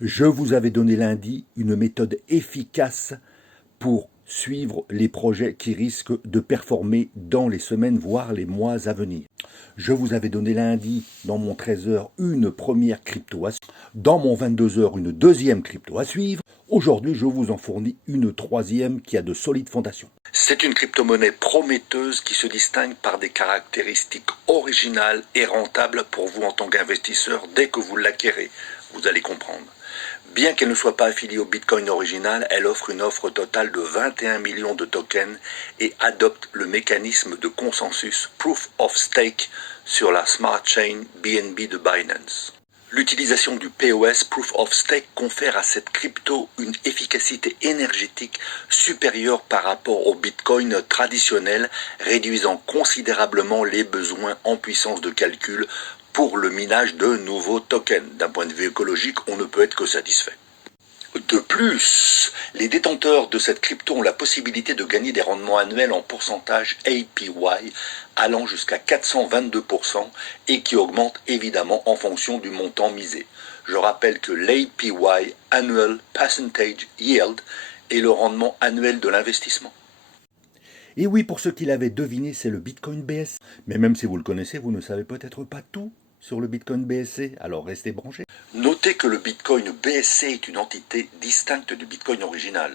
Je vous avais donné lundi une méthode efficace pour suivre les projets qui risquent de performer dans les semaines, voire les mois à venir. Je vous avais donné lundi, dans mon 13h, une première crypto à suivre, dans mon 22h, une deuxième crypto à suivre. Aujourd'hui, je vous en fournis une troisième qui a de solides fondations. C'est une crypto-monnaie prometteuse qui se distingue par des caractéristiques originales et rentables pour vous en tant qu'investisseur dès que vous l'acquérez. Vous allez comprendre. Bien qu'elle ne soit pas affiliée au Bitcoin original, elle offre une offre totale de 21 millions de tokens et adopte le mécanisme de consensus Proof of Stake sur la Smart Chain BNB de Binance. L'utilisation du POS, Proof of Stake, confère à cette crypto une efficacité énergétique supérieure par rapport au Bitcoin traditionnel, réduisant considérablement les besoins en puissance de calcul pour le minage de nouveaux tokens. D'un point de vue écologique, on ne peut être que satisfait. De plus, les détenteurs de cette crypto ont la possibilité de gagner des rendements annuels en pourcentage APY allant jusqu'à 422% et qui augmentent évidemment en fonction du montant misé. Je rappelle que l'APY, Annual Percentage Yield, est le rendement annuel de l'investissement. Et oui, pour ceux qui l'avaient deviné, c'est le Bitcoin BSC. Mais même si vous le connaissez, vous ne savez peut-être pas tout sur le Bitcoin BSC, alors restez branchés. Notez que le Bitcoin BSC est une entité distincte du Bitcoin original.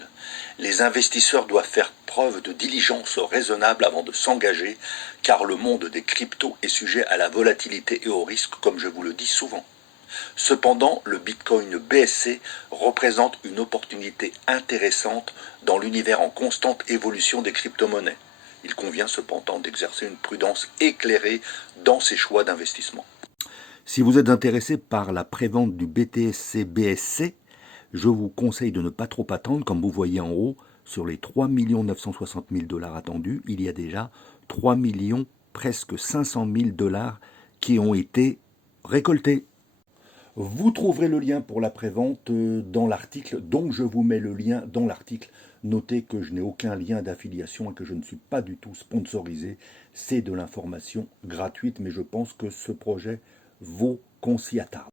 Les investisseurs doivent faire preuve de diligence raisonnable avant de s'engager, car le monde des cryptos est sujet à la volatilité et au risque, comme je vous le dis souvent. Cependant, le Bitcoin BSC représente une opportunité intéressante dans l'univers en constante évolution des crypto-monnaies. Il convient cependant d'exercer une prudence éclairée dans ses choix d'investissement. Si vous êtes intéressé par la prévente du BTC BSC, je vous conseille de ne pas trop attendre. Comme vous voyez en haut, sur les 3 960 000 $ attendus, il y a déjà 3 millions, presque 500 000 $ qui ont été récoltés. Vous trouverez le lien pour la prévente dans l'article, donc je vous mets le lien dans l'article. Notez que je n'ai aucun lien d'affiliation et que je ne suis pas du tout sponsorisé. C'est de l'information gratuite, mais je pense que ce projet vaut qu'on s'y attarde.